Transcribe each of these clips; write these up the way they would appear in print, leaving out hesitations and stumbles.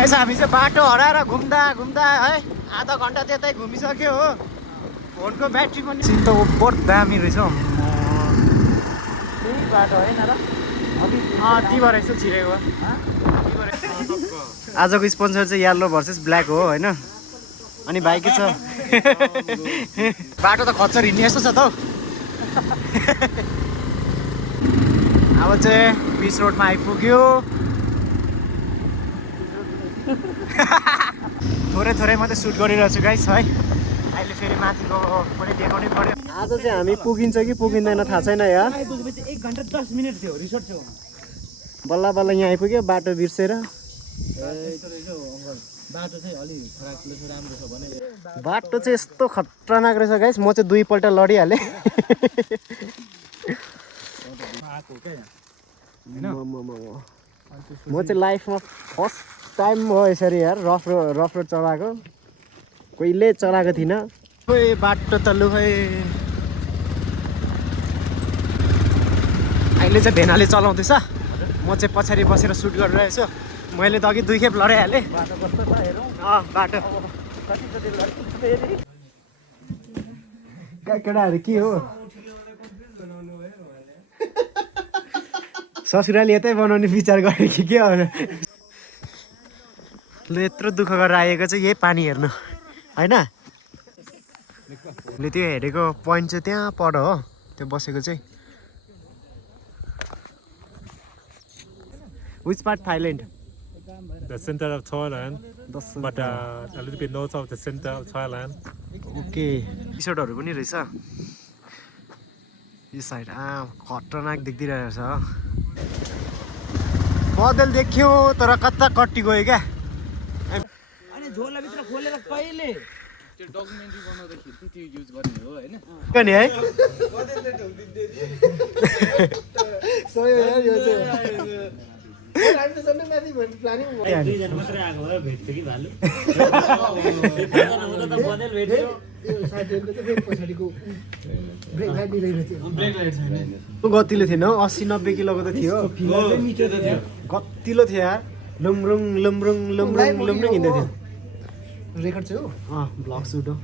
Guys हामी चाहिँ बाटो हराएर घुम्दा घुम्दा है आधा घन्टा त्यतै घुमिसक्यो हो। फोनको ब्याट्री पनि चिन्तो बहुत दामी रहेछ हौ। त्यही बाटो होइन र त्यहीबाट यसो छिरेको आजको स्पोन्सर चाहिँ येल्लो भर्सेस ब्ल्याक हो होइन। अनि भाइ के छ बाटो त खच्चर हिँड्ने यस्तो छ त हौ। अब चाहिँ पिच रोडमा आइपुग्यो। थोरै थोरै मात्रै सुट गरिरहेको छु गाइस है। अहिले फेरि माथिको पनि देखाउनै पर्यो। आज चाहिँ हामी पुगिन्छ कि पुगिँदैन थाहा छैन यार। 1 घन्टा 10 मिनट थियो रिसोर्ट थियो। बल्ल बल्ल यहाँ आइपुग्यो बाटो बिर्सेर। बाटो चाहिँ अलि खराब राम्रो छ भने बाटो चाहिँ यस्तो खतरनाक रहेछ गाइस। म चाहिँ 2 पल्ट लडिहालेँ। म चाहिँ लाइफमा फर्स्ट टाइम हो यसरी यार रफ रोड चलाएको। कहिले चलाएको थिइनँ। खोइ बाटो त लु खै। अहिले चाहिँ भेनाले चलाउँदैछ। म चाहिँ पछाडि बसेर सुट गरिरहेको छु। मैले त अघि 2 खेप लडाइहालेँ। बाटो कस्तो छ हेरौँ। बाटो कति फेरि केटाहरू के हो ससुराली यतै बनाउने विचार गरे कि के हो। ल यत्रो दुःख गरेर आएको चाहिँ यही पानी हेर्नु होइन। ले त्यो हेरेको पोइन्ट चाहिँ त्यहाँ पर हो त्यो बसेको चाहिँ। Which part Thailand? The center of Thailand, but a little bit north of the center of Thailand. Okay. टी-सर्टहरु पनि रहेछ यो साइड। खतरनाक देखिरहेको छ। बदल देख्यो तर कता कट्टी गयो क्या। अनि झोला भित्र खोलेर कहिले त्यो डकुमेन्ट्री बनाउँदाखेरि त्यो युज गर्ने हो हैन। कनि है बदलले ढोकिदिन्छ। सही हो यार यो चाहिँ। हामी त सबै माथि प्लानिङ भयो। 2 जना मात्रै आएको भए भेट्थ्यो कि भालु। हुँदा त बदल भेट्यो। त्यो साथीहरुको चाहिँ फेरि पछाडीको ब्रेक लाइट दिइरहेको थियो। ब्रेक लाइट छैन। गतिलो थिएन 80-90 किलोको त थियो। फिलहाल चाहिँ मिटर त थियो। गतिलो थियो यार। लुमरुङ लुमरुङ लुमरुङ लुमरुङ हिँड्दै थियो। रेकर्ड छ हो। ब्लग सुट हो।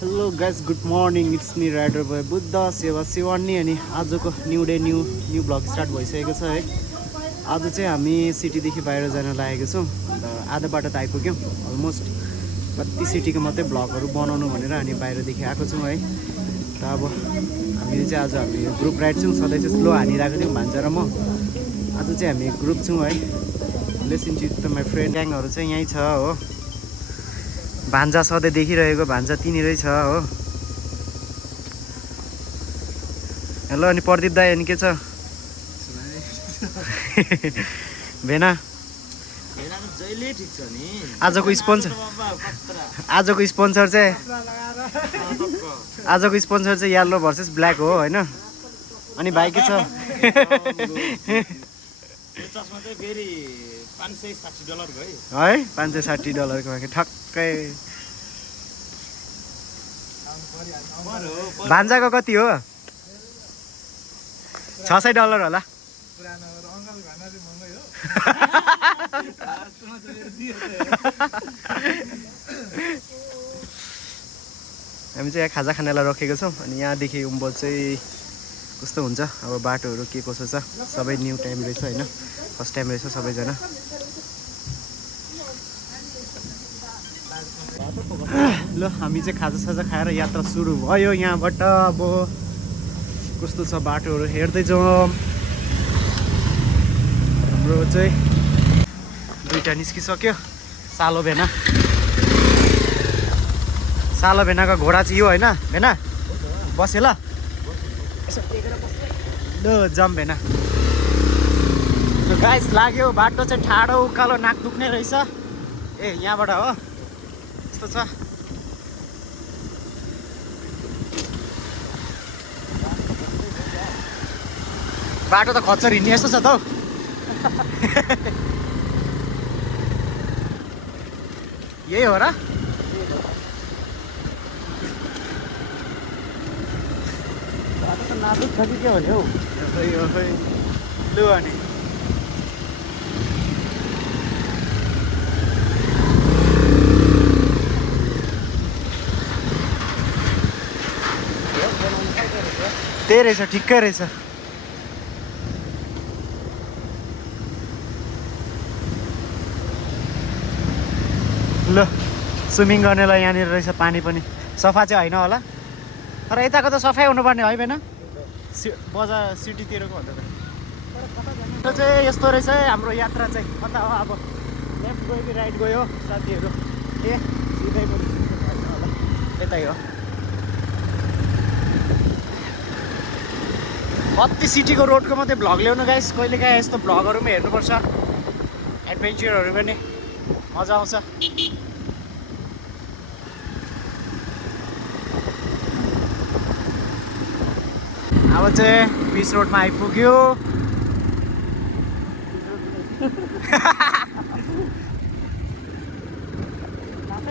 Hello guys good morning it's me rider boy Buddha Sewa Shivani. अनि आजको new day new blog start भइसकेको छ है। आज चाहिँ हामी सिटीदेखि बाहिर जान लागेको छौँ। अन्त आधा बाटो त आइपुग्यौँ अलमोस्ट। कति सिटीको मात्रै ब्लगहरू बनाउनु भनेर हामी बाहिरदेखि आएको छौँ है। र अब हामीले चाहिँ आज हामी ग्रुप राइड छौँ। सधैँ चाहिँ स्लो हानिरहेको थियौँ भान्जा र म। आज चाहिँ हामी ग्रुप छौँ है। लिसन टु त माई फ्रेन्ड ग्याङहरू चाहिँ यहीँ छ हो। भान्जा सधैँ देखिरहेको भान्जा तिनीरै छ हो। हेलो अनि प्रदीप दाई अनि के छ भेना जहिले ठीक छ नि। आजको स्पोन्सर चाहिँ येल्लो भर्सेस ब्ल्याक हो होइन। अनि भाइ के छ यो चस्मा चाहिँ फेरि $560 गयो है। $560 को ठक्कै। भान्जाको कति हो? $600 होला। हामी चाहिँ यहाँ खाजा खानालाई रोकेको छौँ। अनि यहाँदेखि उम्बो चाहिँ कस्तो हुन्छ अब बाटोहरू के कसो छ सबै न्यू टाइम रहेछ होइन। फर्स्ट टाइम रहेछ सबैजना। ल हामी चाहिँ खाजासाजा खाएर यात्रा सुरु भयो यहाँबाट। अब कस्तो छ बाटोहरू हेर्दै जाउँ। हाम्रो चाहिँ 2टा निस्किसक्यो। सालो भेनाको घोडा चाहिँ यो होइन भेना बस्यो ल जम भेना। गाइस लाग्यो बाटो चाहिँ ठाडो उकालो नाक दुख्ने रहेछ। यहाँबाट हो यस्तो छ। बाटो त खच्चर हिँड्ने यस्तो छ त हौ। यही हो र। त नाजुक छ कि के भने हौ खै लु अनि त्यही रहेछ ठिक्कै रहेछ ल स्विमिङ गर्नेलाई यहाँनिर रहेछ पानी पनि सफा चाहिँ होइन होला तर यताको त सफाइ हुनुपर्ने है भएन बजार सिटीतिरको भन्दा त चाहिँ यस्तो रहेछ है हाम्रो यात्रा चाहिँ कता हो अब लेफ्ट गयो कि राइट गयो साथीहरू ए सिधै पनि होला यतै हो कति सिटीको रोडको मात्रै भ्लग ल्याउनु गाइस कहिलेकाहीँ यस्तो भ्लगहरू पनि हेर्नुपर्छ एडभेन्चरहरू पनि मजा आउँछ अब चाहिँ बिच रोडमा आइपुग्यो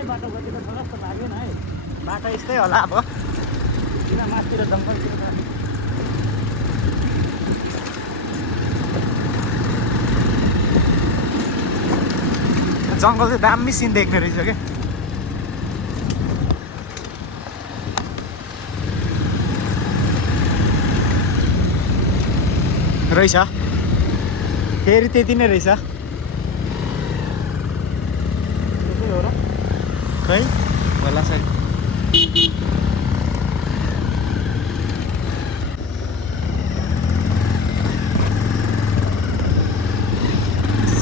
बाटो गति त जस्तो लागेन है बाटो यस्तै होला अब किन मासतिर जङ्गलतिर जङ्गल चाहिँ दामी सिन देख्ने रहेछ क्या रहेछ फेरि त्यति नै रहेछ हो र खै होला सायद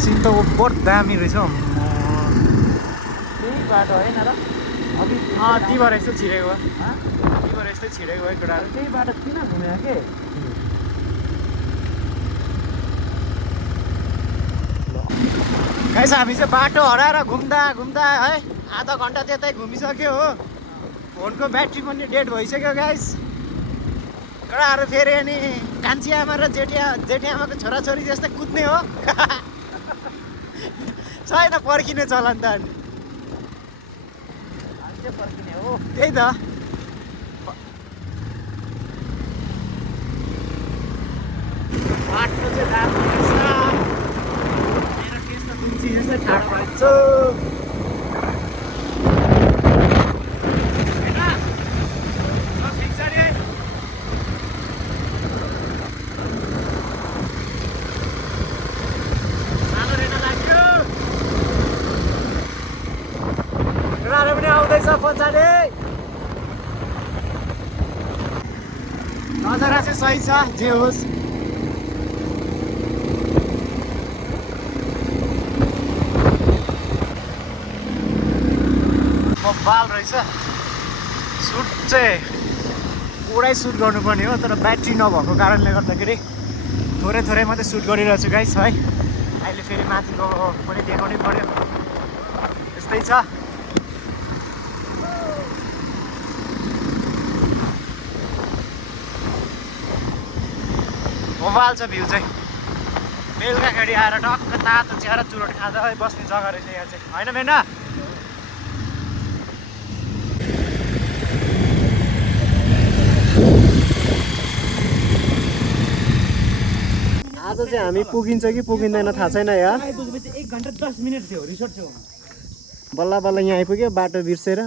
सिन त बहुत दामी रहेछ हौ त्यही बाटो होइन र अघि त्यहीबाट यस्तो छिरेको भयो त्यहीबाट यस्तै छिरेको भयो कुराहरू त्यही बाटो किन घुम्यो के गाइस हामी चाहिँ बाटो हराएर घुम्दा घुम्दा है आधा घन्टा त्यतै घुमिसक्यो हो फोनको ब्याट्री पनि डेड भइसक्यो गाइस केटाहरू फेरि अनि कान्छी आमा र जेठी आमाको छोराछोरी जस्तै कुद्ने हो छैन पर्खिने चलन त अनि पर्खिने हो त्यही त बाटो चाहिँ राम्रो रहेछ मेरो केस त तुलसी जस्तै ठाडो भएछ ठिक छ नि सानो रेना लाग्यो रेनाहरू पनि आउँदैछ पछाडि नजारा चाहिँ सही छ जे होस् बाल रहेछ सुट चाहिँ पुरै सुट गर्नुपर्ने हो तर ब्याट्री नभएको कारणले गर्दाखेरि थोरै थोरै मात्रै सुट गरिरहेको छु गाइस है अहिले फेरि माथिको पनि देखाउनै पर्यो यस्तै छ मोबाइल छ भ्यू चाहिँ बेलुकाखेरि आएर टक्क तातो चिया र चुरोट खाँदा बस्ने जग्गा रहेछ यहाँ चाहिँ होइन मेना आज चाहिँ हामी पुगिन्छ कि पुगिँदैन थाहा छैन यार आइपुगेपछि 1 घन्टा 10 मिनट थियो रिसोर्ट छेउमा बल्ल बल्ल यहाँ आइपुग्यो बाटो बिर्सेर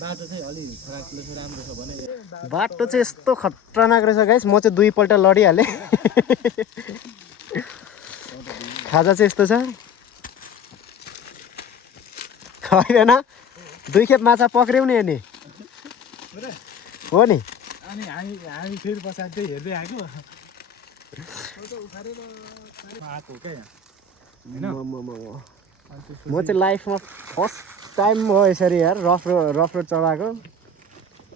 बाटो चाहिँ अलि खराब राम्रो छ भने बाटो चाहिँ यस्तो खतरनाक रहेछ गाइस म चाहिँ 2 पल्ट लडिहालेँ खाजा चाहिँ यस्तो छ होइन 2 खेप माछा पक्रियौ नि अनि हो नि अनि हामी फेरि पछाडि चाहिँ हेर्दै आएको म चाहिँ लाइफमा फर्स्ट टाइम हो यसरी यार रफ रोड चलाएको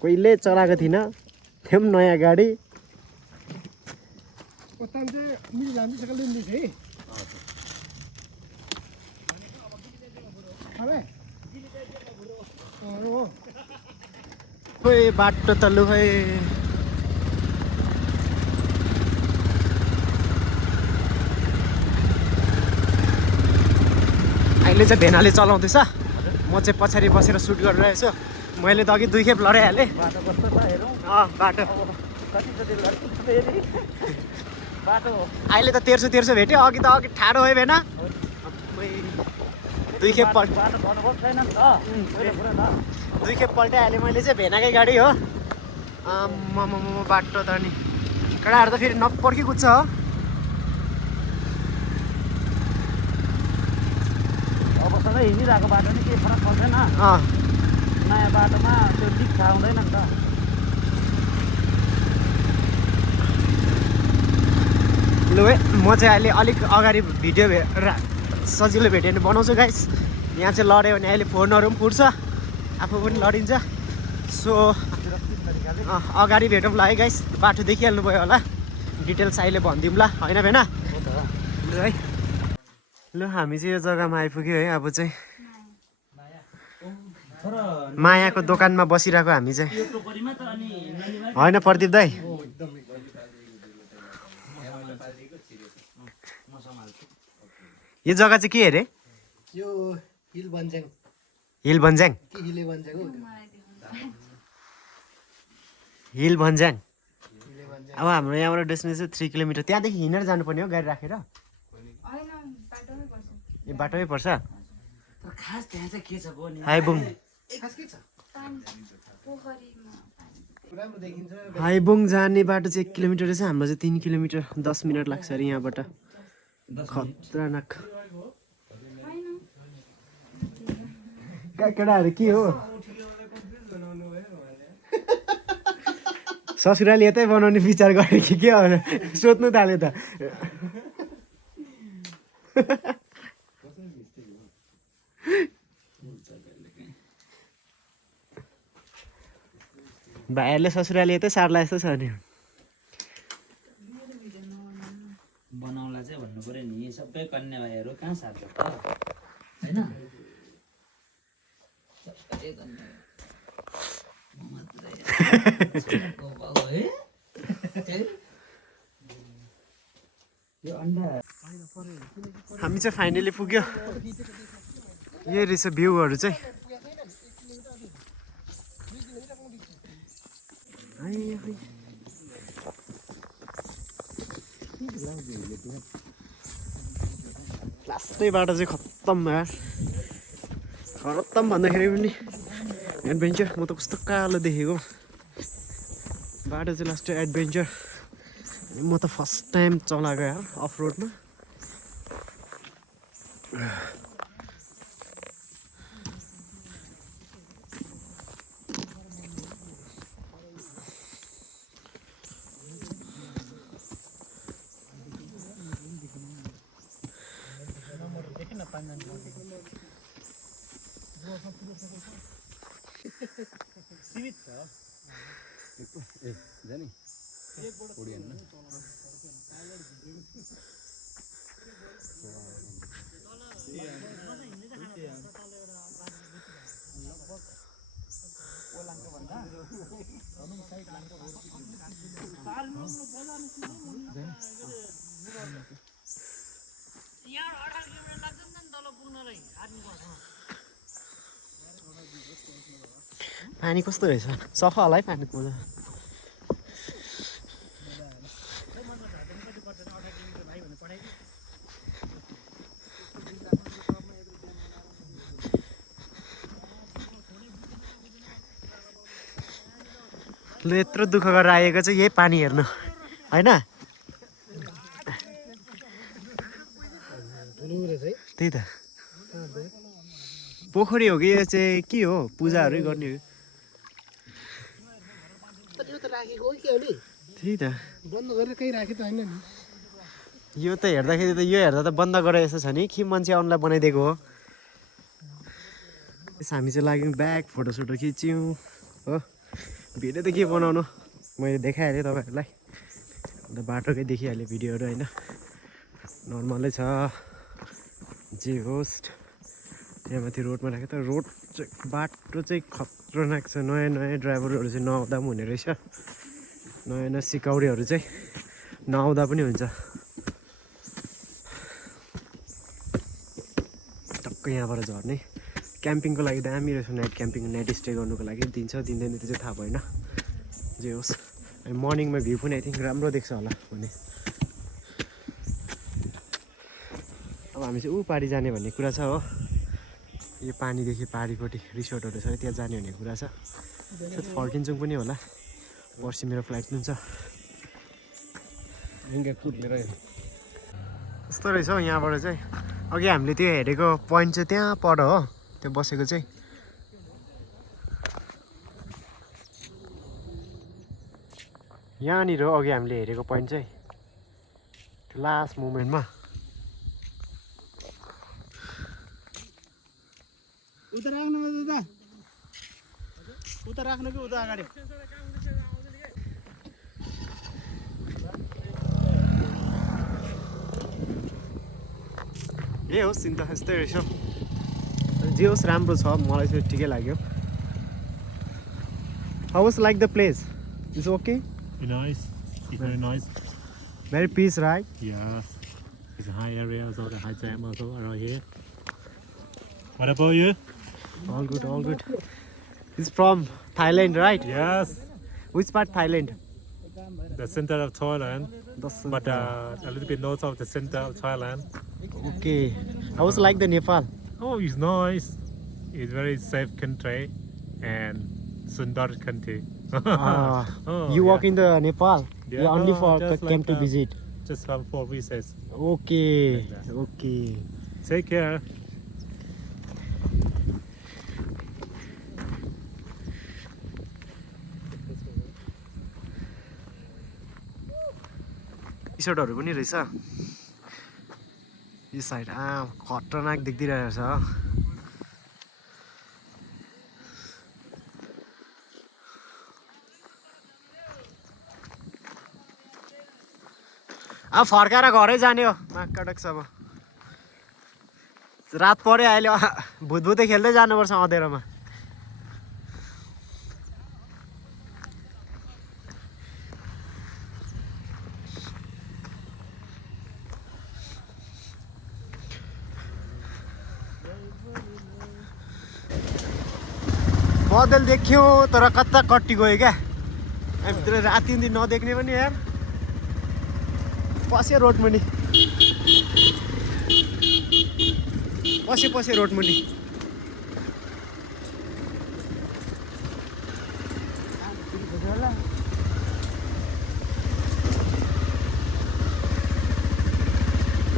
कहिले चलाएको थिइनँ त्यो पनि नयाँ गाडी खोइ बाटो त लु खोइ अहिले चाहिँ भेनाले चलाउँदैछ म चाहिँ पछाडि बसेर सुट गरिरहेको छु मैले त अघि 2 खेप लडाइहालेँ। बाटो कस्तो छ हेरौँ। बाटो कतिचोटि लड्छु फेरि बाटो अहिले त 1300 भेट्यो। अघि त ठाडो है भेना 2 खेप बाटो अनुभव छैन नि त पहिलो कुरा त 2 खेप पल्टाइहालेँ मैले चाहिँ भेनाकै गाडी हो। बाटो त नि केटाहरू त फेरि नपर्खी कुद्छ हो। अब सधैँ हिँडिरहेको बाटो नि केही फरक पर्दैन। नयाँ बाटोमा त्यो दिक थाहा हुँदैन नि त। लु है म चाहिँ अहिले अलिक अगाडि भिडियो सजिलो भेट्यो भने बनाउँछु गाइस। यहाँ चाहिँ लड्यो भने अहिले फोनहरू पनि फुट्छ, आफू पनि लडिन्छ। सो अगाडि भेटौँ ल है गाइस। बाटो देखिहाल्नु भयो होला, डिटेल्स अहिले भनिदिउँ ल होइन भेना। लु है लु हामी चाहिँ यो जग्गामा आइपुग्यो है। अब चाहिँ मायाको दोकानमा बसिरहेको हामी चाहिँ होइन प्रदीप दाई। यो जग्गा चाहिँ के अरे? यो हिल भन्ज्याङ हिल भन्ज्याङ कि हिले भन्ज्याङ हो हिल भन्ज्याङ। अब हाम्रो यहाँबाट डेस्टिनेसन 3 किलोमिटर। त्यहाँदेखि हिँडेर जानुपर्ने हो गाडी राखेर? ए बाटोमै पर्छ। तर खास त्यहाँ चाहिँ के छ भने हाइबुङ खास के छ राम्रो देखिन्छ हाइबुङ जाने बाटो चाहिँ 1 किलोमिटर रहेछ। हाम्रो चाहिँ 3 किलोमिटर 10 मिनट लाग्छ अरे यहाँबाट। खतरनाक केटाहरू के हो ससुराली यतै बनाउने विचार गरे कि के हो सोध्नु थाल्यो त। भाइहरूले ससुराली यतै सार्ला जस्तो छ नि। बनाउला चाहिँ भन्नु पर्यो नि। सबै कन्या भाइहरू कहाँ सार्छ त होइन? हामी चाहिँ फाइनली पुग्यो। यही रहेछ भ्यूहरू चाहिँ। लास्टै बाटो चाहिँ खत्तम यार। खत्तम भन्दाखेरि पनि एडभेन्चर। म त कस्तो कालो देखेको बाटो चाहिँ लास्ट एडभेन्चर। म त फर्स्ट टाइम चलाएको यार अफ रोडमा। पानी कस्तो रहेछ? सफा होला है पानी मजा। ल यत्रो दुःख गरेर आएको चाहिँ यही पानी हेर्नु होइन? त्यही त पोखरी हो कि यो चाहिँ के हो? पूजाहरू गर्ने हो? त्यही त बन्द गरेर कहीँ राखे त होइन नि। यो त हेर्दाखेरि त यो हेर्दा त बन्द गरे जस्तो छ नि। के मान्छे आउनुलाई बनाइदिएको हो? हामी चाहिँ लाग्यौँ ब्याग फोटोसोटो खिच्यौँ हो। भिडियो त के बनाउनु, मैले देखाइहालेँ तपाईँहरूलाई। अन्त बाटोकै देखिहालेँ भिडियोहरू होइन। नर्मलै छ जे होस्। त्यहाँ माथि रोडमा राखेँ त रोड चाहिँ बाटो चाहिँ खतरनाक छ। नयाँ नयाँ ड्राइभरहरू चाहिँ नआउँदा पनि हुने रहेछ। नयाँ नयाँ सिकाउरेहरू चाहिँ नआउँदा पनि हुन्छ। टक्कै यहाँबाट झर्ने क्याम्पिङको लागि दामी रहेछ नाइट क्याम्पिङ नाइट स्टे गर्नुको लागि दिन्छ दिँदैन त्यो चाहिँ थाहा भएन जे होस् अनि मर्निङमा भ्यू पनि आई थिङ्क राम्रो देख्छ होला भने अब हामी चाहिँ पारी जाने भन्ने कुरा छ हो यो पानीदेखि पारीपट्टि रिसोर्टहरू छ त्यहाँ जाने भन्ने कुरा छ सायद फर्किन्छौँ पनि होला पर्सि मेरो फ्लाइट पनि छ यस्तो रहेछ हौ यहाँबाट चाहिँ अघि हामीले त्यो हेरेको पोइन्ट चाहिँ त्यहाँ पर हो त्यो बसेको चाहिँ यहाँनिर हो अघि हामीले हेरेको पोइन्ट चाहिँ त्यो लास्ट मोमेन्टमा उता राख्नु उता राख्नु कि उता अगाडि ए होस् चिन्ता यस्तै रहेछ जे होस् राम्रो छ मलाई चाहिँ ठिकै लाग्यो how was like the place it's okay Nice. It's very nice. Very peace right Yeah. It's a high area, so the high jam also around here. What about you? All good. It's from Thailand, right? Yes. Which part Thailand? The center of Thailand, That's but a little bit north of the center of Thailand. okay. How was like the Nepal? Oh, it's nice. It's very safe country and Sundar country. You yeah. walk in the Nepal? Yeah, you only no, for just came like, to visit. Just come for visits. Okay. Like Okay. Take care. टी-सर्टहरु पनि रहेछ यो side खतरनाक देखिरहेको छ अब फर्काएर घरै जाने हो माकडक छ अब रात पर्यो अहिले भूतभूते खेल्दै जानुपर्छ अँधेरोमा बदल देख्यो तर कता कट्टी गयो क्या भित्र राति नदेख्ने पनि यार पसे रोड मुनि पसे रोड मुनि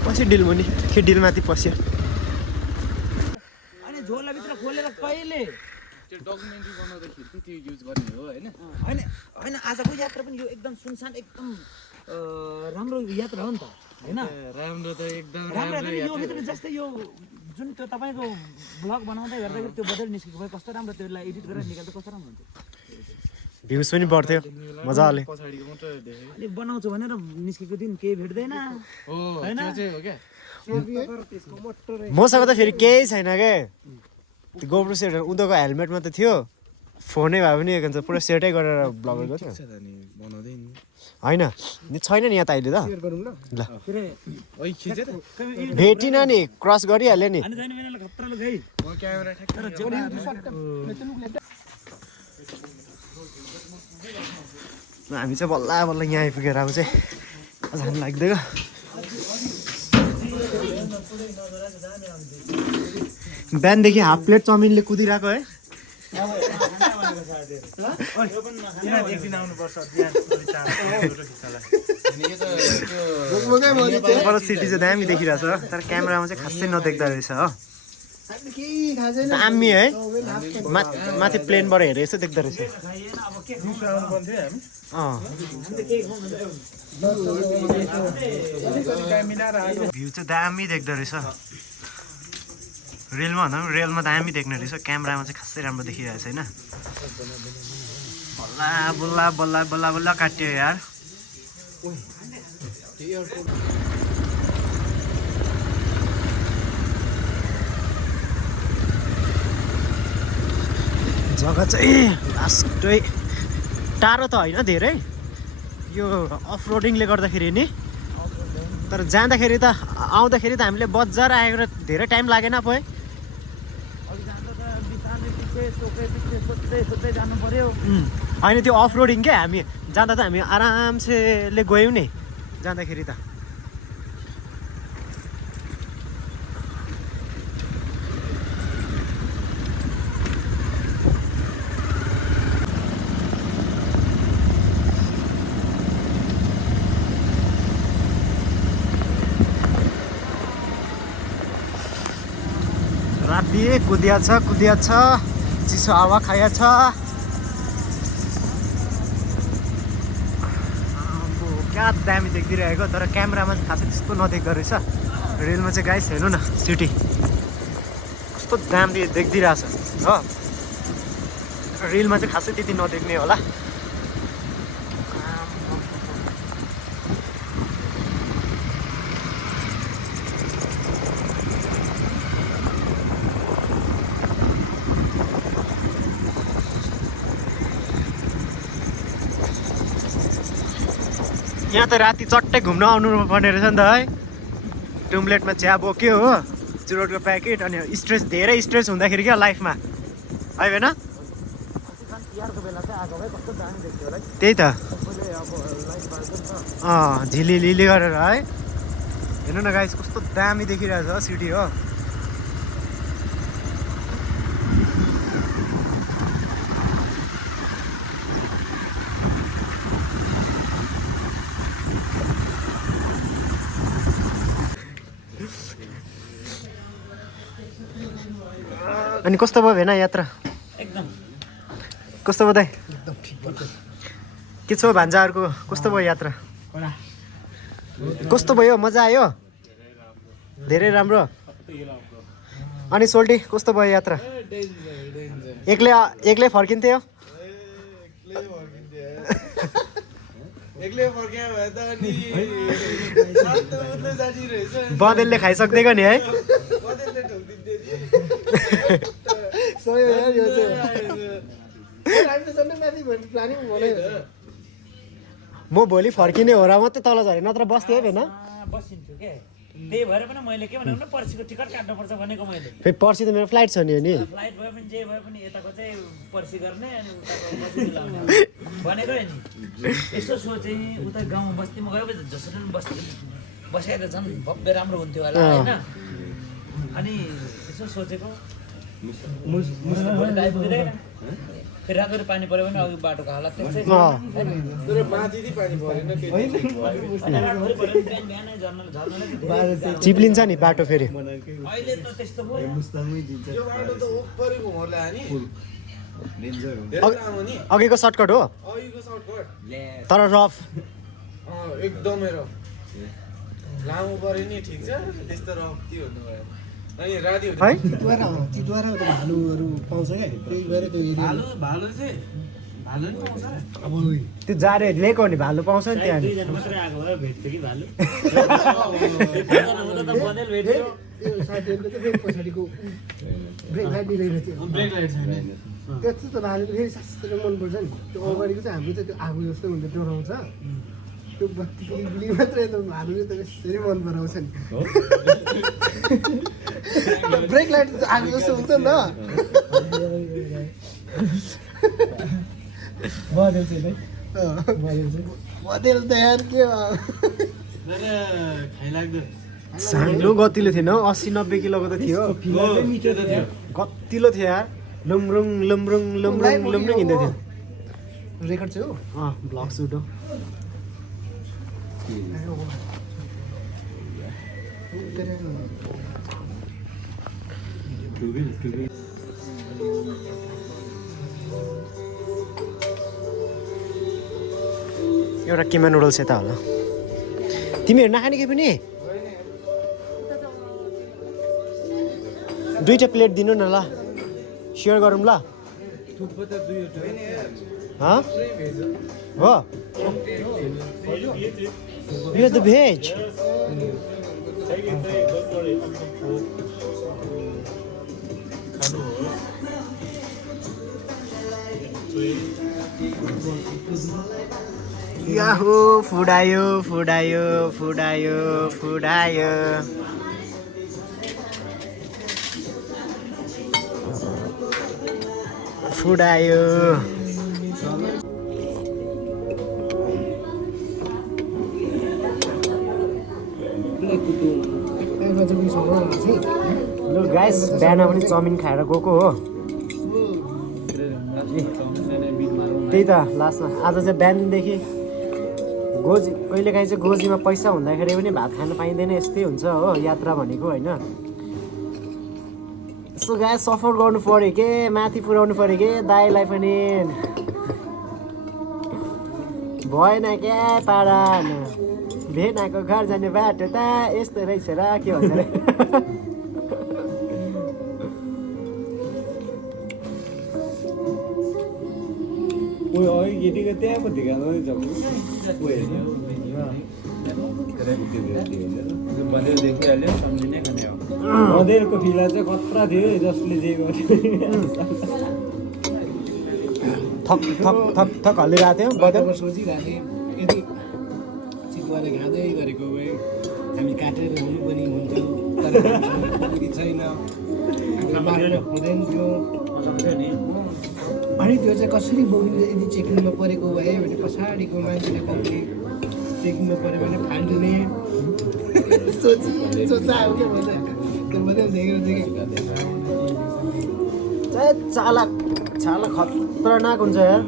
पसे डिल मुनि के डिल माथि पस्यो अनि झोलाभित्र खोलेर कहिले त्यो डकुमेन्ट्री बनाउँदाखेरि चाहिँ त्यो युज गर्ने हो होइन होइन होइन आजको यात्रा पनि यो एकदम सुनसान एकदम राम्रो यात्रा हो नि त होइन राम्रो त एकदम राम्रो राम्रो यो भित्र जस्तै यो जुन त्यो तपाईँको ब्लग बनाउँदै गर्दाखेरि त्यो बदल निस्केको भए कस्तो राम्रो त्यसलाई एडिट गरेर निकाल्दा कस्तो राम्रो हुन्छ भ्युज पनि बढ्थ्यो मजाले पछाडिको मात्रै देखेँ अनि बनाउँछु भनेर निस्केको दिन केही भेट्दैन हो त्यो चाहिँ हो क्या मसँग त फेरि केही छैन के त्यो गोप्रो सेट उनीहरूको हेलमेटमा त थियो फोनै भए पनि के भन्छ पुरा सेटै गरेर ब्लग गरेको थियो बनाउँदै नि होइन छैन नि यहाँ त अहिले त ल ओइ खिचे त भेटिन नि क्रस गरिहाल्यो नि अनि छैन भने खतरा गई म क्यामेरा ठ्याक्कै हामी चाहिँ बल्ल बल्ल यहाँ आइपुगेर अब चाहिँ अझ हामी लाग्दैन बिहानदेखि हाफ प्लेट चाउमिनले कुदिरहेको है सिटी चाहिँ दामी देखिरहेछ तर क्यामेरामा चाहिँ खासै नदेख्दो रहेछ हो दामी है माथि प्लेनबाट हेरेर यसो देख्दो रहेछ भ्यू चाहिँ दामी देख्दो रहेछ रेलमा भन्दा पनि रेलमा दामी देख्ने रहेछ क्यामेरामा चाहिँ खासै राम्रो देखिरहेको छैन बल्ला बल्ला बल्ला बल्ला बल्ला काट्यो यार जग्गा चाहिँ लास्टै टाढो त होइन धेरै यो अफ रोडिङले गर्दाखेरि नि तर जाँदाखेरि त आउँदाखेरि त हामीले बजार आएको धेरै टाइम लागेन पो है सोध्दै जानु पर्यो। होइन त्यो अफ रोडिङ क्या हामी जाँदा त हामी आरामसेले गयौँ नि जाँदाखेरि त राति कुदिया छ चिसो हावा खाया छ क्या दामी देखिरहेको तर क्यामेरामा चाहिँ खासै त्यस्तो नदेख्दो रहेछ रेलमा चाहिँ गाइस हेर्नु न सिटी कस्तो दामी देखिरहेछ हो रेलमा चाहिँ खासै त्यति नदेख्ने होला यहाँ त राति चट्टै घुम्न आउनु पर्ने रहेछ नि त है टुम्लेटमा चिया बोक्यो हो चुरोटको प्याकेट अनि स्ट्रेस धेरै स्ट्रेस हुँदाखेरि क्या लाइफमा है होइन त्यही त झिलिलिली गरेर है हेर्नु न गाइस कस्तो दामी देखिरहेछ सिटी हो अनि कस्तो भयो भेना यात्रा एकदम कस्तो भयो दाइ के छ भान्जाहरूको कस्तो भयो यात्रा कस्तो भयो मजा आयो धेरै राम्रो अनि सोल्टी कस्तो भयो यात्रा एक्लै फर्किन्थ्यो बँदेलले खाइसक्दैको नि है म भोलि फर्किने हो र मात्रै तल झरे नत्र बस्थेँ है भेन बसिन्छु के त्यही भएर पनि मैले के भनेको पर्सिको टिकट काट्नुपर्छ भनेको मैले फेरि पर्सि त मेरो फ्लाइट छ नि नि फ्लाइट भयो भने जे भए पनि यताको चाहिँ पर्सि गर्ने अनि उताको बस्ती लाउने भनेको नि यसो सोचेँ उता गाउँ बस्तीमा गयो भने जसरी पनि बसेर झन् भव्य राम्रो हुन्थ्यो होला होइन अनि यसो सोचेको आइपुगिँदैन फेरि रातभरि पानी पऱ्यो भने अघि बाटोको हालत त्यस्तै छ चिप्लिन्छ नि बाटो फेरि अहिले त त्यस्तो भयो अघिको सर्टकट हो तर रफ एकदमै रफ लामो पऱ्यो नि ठिक छ त्यस्तो रफ त्यो हुनु भयो अनि राति है चितुवा र भालुहरू पाउँछ क्या त्यही भएर त्यो एरिया भालु चाहिँ भालु नि पाउँछ अब त्यो जारे लिएको नि भालु पाउँछ नि त्यहाँ दुईजना मात्रै आएको भए भेट्थ्यो कि भालु एकजना हुँदा त बनेल भेट्यो त्यो साथीहरूको चाहिँ फेरि पछाडिको ब्रेक लाइट दिइरहेको थियो ब्रेक लाइट छैन त्यस्तो त भालु फेरि साँच्चै मनपर्छ नि त्यो अगाडिको चाहिँ हाम्रो चाहिँ त्यो आगो जस्तो हुन्छ डराउँछ त्यो बत्ती गुली मात्रै त भालुले त यसरी मन पराउँछ नि ब्रेक लाइट आगो जस्तो हुन्छ नि त बदेल त यार के खाइलाग्दो सानो गतिलो थिएन 80-90 किलोको त थियो गतिलो थियो यार लुमरुङ लुमरुङ लुमरुङ लुमरुङ हिँड्दै थियो रेकर्ड चाहिँ हो ब्लग सुट हो एउटा किमा नुडल्स यता होला तिमीहरू नखाने के पनि दुईटा प्लेट दिनु न ल सेयर गरौँ ल हो यो द भेज याहू फुड आयो फुड आयो फुड आयो फुड आयो फुड आयो लु गाइस बिहान पनि चाउमिन खाएर गएको हो त्यही त लास्टमा आज चाहिँ बिहानदेखि गोजी कहिलेकाहीँ चाहिँ गोजीमा पैसा हुँदाखेरि पनि भात खान पाइँदैन यस्तै हुन्छ हो यात्रा भनेको होइन यसो गाइस सफर गर्नु पऱ्यो के माथि पुऱ्याउनु पऱ्यो के दाइलाई पनि भएन क्या पारान भेनाको घर जाने बाटो त यस्तो रहेछ र के भन्छ अरे बँदेलको फिला चाहिँ खतरा थियो जसले जे गर्यो थक थक थक थक हल्लिरहेको थियो बदल सोचिरहेको थिएँ यदि चितुवाले खाँदै गरेको भए हामी काटेर हुनु पनि हुन्थ्यो तर हामीसँग खुकुरी छैन हामीले मार्न हुँदैन थियो अनि त्यो चाहिँ कसरी बोकिन्छ यदि चेकिङमा परेको भए भने पछाडिको मान्छेले कम्ती चेकिङमा पऱ्यो भने फाल्ने सोचा हो क्या भन्दा त्यो मात्रै देखेर चाहिँ चाला छाला खतरनाक हुन्छ यार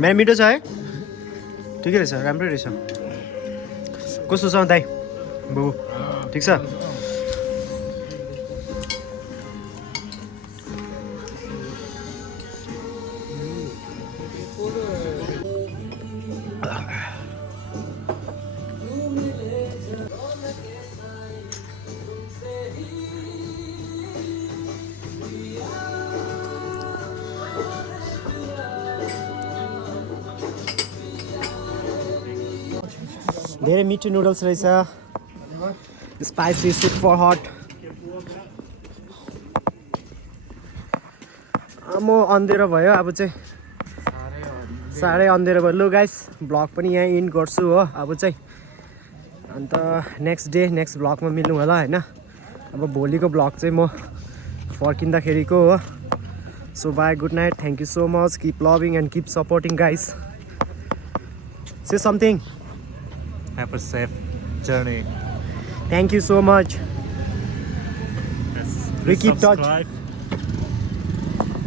मेरो मिठो छ है ठिकै रहेछ राम्रै रहेछ कस्तो छ दाइ बुबु ठिक छ धेरै मिठो नुडल्स रहेछ स्पाइसी सुपर हट म अँधेरो भयो अब चाहिँ साह्रै अँधेरो भयो लु गाइस ब्लग पनि यहाँ इन्ड गर्छु हो अब चाहिँ अन्त नेक्स्ट डे नेक्स्ट ब्लगमा मिलौँ होला होइन अब भोलिको ब्लग चाहिँ म फर्किँदाखेरिको हो so by good night thank you so much keep loving and keep supporting guys say something Have a safe journey. Thank you so much. Yes, We please keep touch. subscribe.